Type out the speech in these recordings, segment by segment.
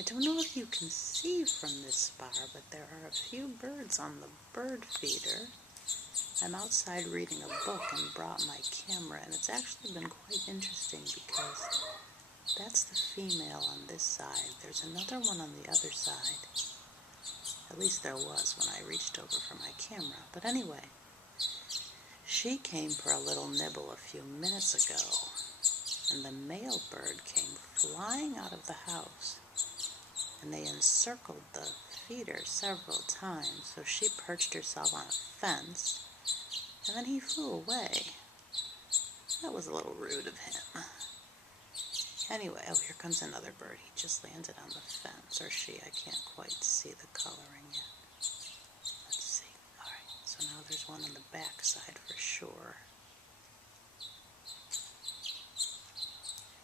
I don't know if you can see from this bar, but there are a few birds on the bird feeder. I'm outside reading a book and brought my camera, and it's actually been quite interesting because that's the female on this side. There's another one on the other side. At least there was when I reached over for my camera. But anyway, she came for a little nibble a few minutes ago, and the male bird came flying out of the house, and they encircled the feeder several times, so she perched herself on a fence, and then he flew away. That was a little rude of him. Anyway, oh, here comes another bird. He just landed on the fence, or she. I can't quite see the coloring yet. Let's see. All right, so now there's one on the back side for sure.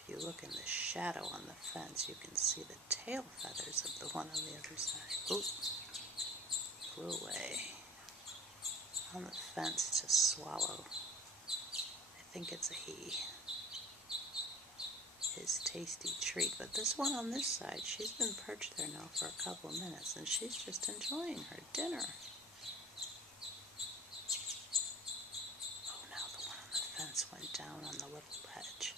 If you look in the shadow on the fence, you can see the tail feathers of the one on the other side. Oop, flew away. On the fence to swallow. I think it's a he. His tasty treat. But this one on this side, she's been perched there now for a couple of minutes, and she's just enjoying her dinner. Oh, now the one on the fence went down on the little ledge.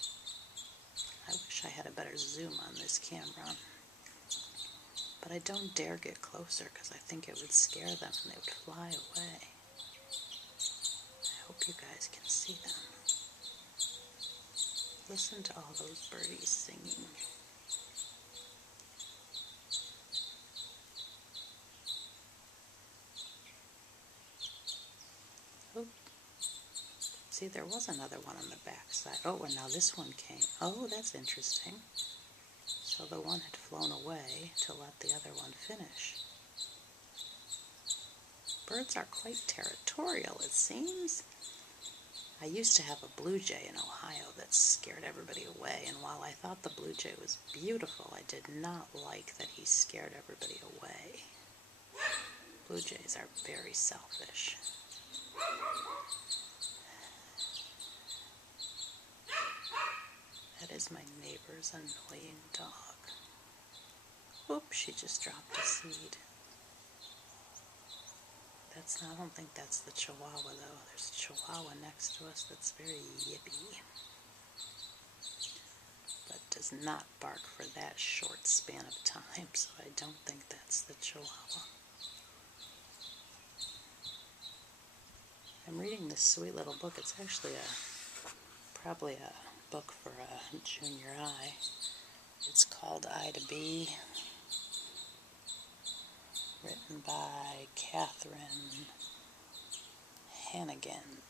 I wish I had a better zoom on this camera. But I don't dare get closer because I think it would scare them and they would fly away. I hope you guys can see them. Listen to all those birdies singing. Oh, see, there was another one on the back side. Oh, and now this one came. Oh, that's interesting. So the one had flown away to let the other one finish. Birds are quite territorial, it seems. I used to have a blue jay in Ohio that scared everybody away, and while I thought the blue jay was beautiful, I did not like that he scared everybody away. Blue jays are very selfish. That is my neighbor's annoying dog. Oops, she just dropped a seed. I don't think that's the Chihuahua, though. There's a Chihuahua next to us that's very yippy, but does not bark for that short span of time, so I don't think that's the Chihuahua. I'm reading this sweet little book. It's actually probably a book for a junior high. It's called I to B, written by Catherine Hannigan.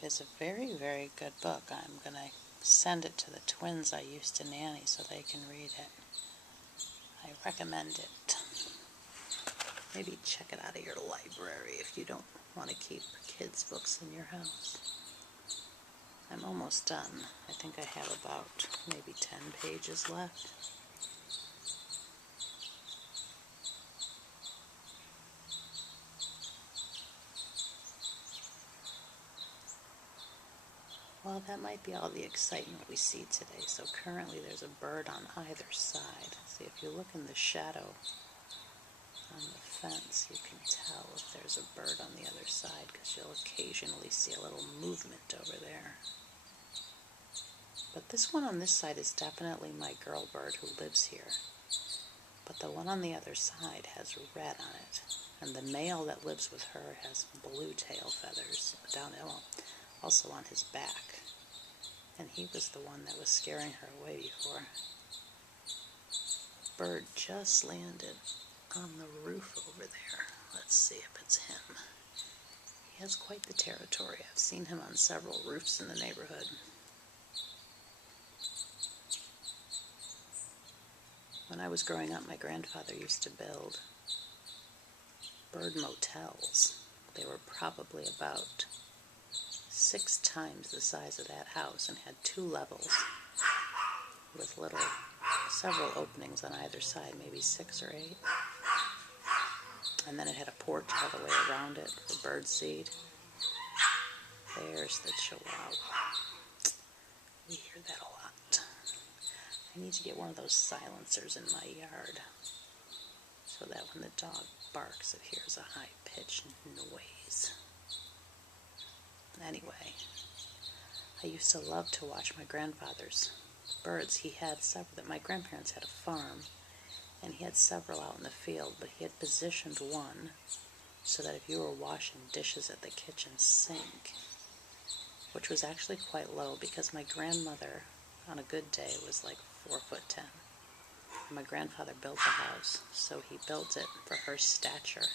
It's a very, very good book. I'm going to send it to the twins I used to nanny so they can read it. I recommend it. Maybe check it out of your library if you don't want to keep kids' books in your house. I'm almost done. I think I have about maybe 10 pages left. Well, that might be all the excitement we see today. So currently there's a bird on either side. See, if you look in the shadow on the fence, you can tell if there's a bird on the other side because you'll occasionally see a little movement over there. But this one on this side is definitely my girl bird who lives here. But the one on the other side has red on it. And the male that lives with her has blue tail feathers down also on his back. And he was the one that was scaring her away before. Bird just landed on the roof over there. Let's see if it's him. He has quite the territory. I've seen him on several roofs in the neighborhood. When I was growing up, my grandfather used to build bird motels. They were probably about 6 times the size of that house and had 2 levels with several openings on either side, maybe 6 or 8. And then it had a porch all the way around it for bird seed. There's the Chihuahua. We hear that a lot. I need to get one of those silencers in my yard so that when the dog barks, it hears a high-pitched noise. Anyway, I used to love to watch my grandfather's birds. He had several. That my grandparents had a farm, and he had several out in the field, but he had positioned one so that if you were washing dishes at the kitchen sink, which was actually quite low because my grandmother, on a good day, was like 4'10". My grandfather built the house, so he built it for her stature.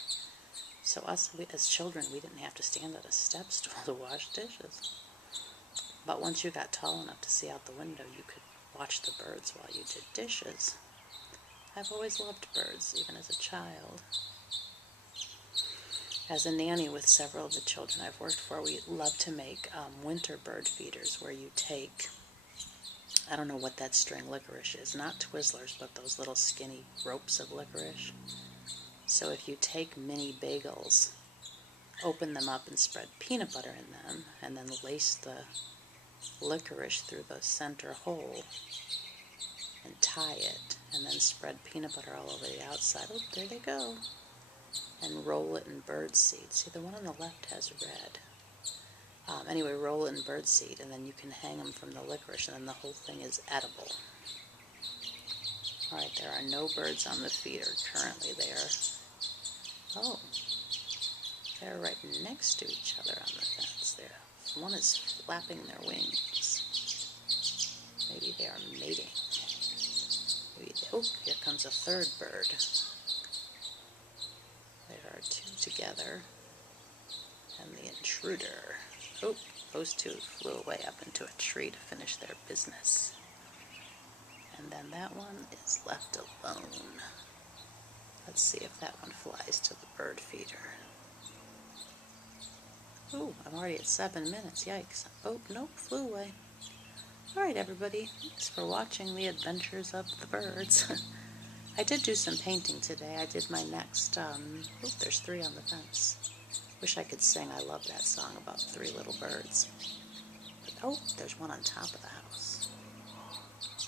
So us, as children, we didn't have to stand at a step stool to wash dishes. But once you got tall enough to see out the window, you could watch the birds while you did dishes. I've always loved birds, even as a child. As a nanny with several of the children I've worked for, we love to make winter bird feeders where you take, I don't know what that string licorice is, not Twizzlers, but those little skinny ropes of licorice. So if you take mini bagels, open them up and spread peanut butter in them, and then lace the licorice through the center hole and tie it, and then spread peanut butter all over the outside. Oh, there they go. And roll it in bird seed. See, the one on the left has red. Anyway, roll it in bird seed, and then you can hang them from the licorice, and then the whole thing is edible. Alright, there are no birds on the feeder currently. They're right next to each other on the fence there. One is flapping their wings. Maybe they are mating. Oh, here comes a third bird. There are two together. And the intruder. Oh, those two flew away up into a tree to finish their business. And then that one is left alone. Let's see if that one flies to the bird feeder. Oh, I'm already at 7 minutes. Yikes. Oh, nope, flew away. Alright, everybody. Thanks for watching the adventures of the birds. I did do some painting today. I did my next, there's 3 on the fence. Wish I could sing. I love that song about 3 little birds. But, oh, there's one on top of the house.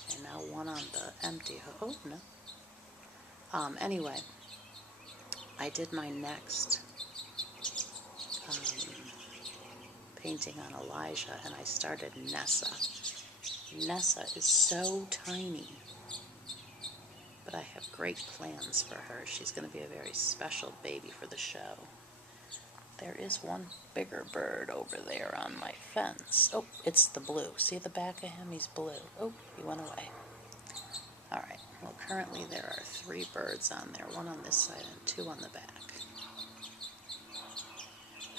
Okay, now one on the empty house. Oh, no. Anyway, I did my next painting on Elijah, and I started Nessa. Nessa is so tiny, but I have great plans for her. She's going to be a very special baby for the show. There is one bigger bird over there on my fence. Oh, it's the blue. See the back of him? He's blue. Oh, he went away. Alright, well currently there are 3 birds on there, 1 on this side and 2 on the back.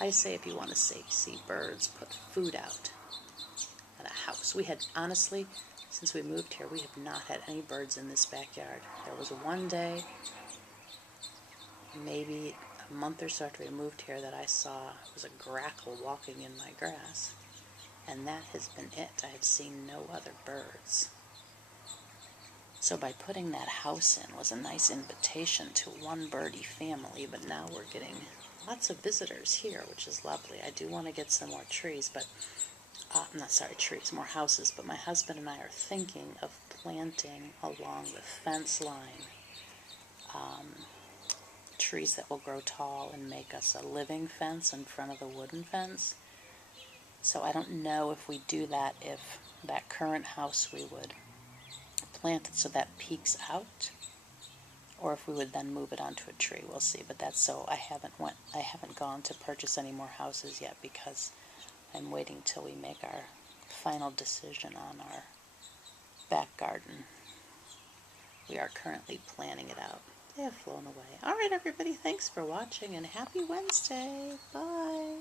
I say if you want to see birds, put food out at a house. We had, honestly, since we moved here, we have not had any birds in this backyard. There was one day, maybe a month or so after we moved here, that I saw it was a grackle walking in my grass, and that has been it. I have seen no other birds. So by putting that house in was a nice invitation to one birdie family, but now we're getting lots of visitors here, which is lovely. I do want to get some more trees, but, more houses, but my husband and I are thinking of planting along the fence line trees that will grow tall and make us a living fence in front of the wooden fence. So I don't know if we do that, if that current house we would plant it so that peeks out, or if we would then move it onto a tree. We'll see. But that's so I haven't gone to purchase any more houses yet because I'm waiting till we make our final decision on our back garden. We are currently planning it out. They have flown away. All right, everybody, thanks for watching, and happy Wednesday. Bye.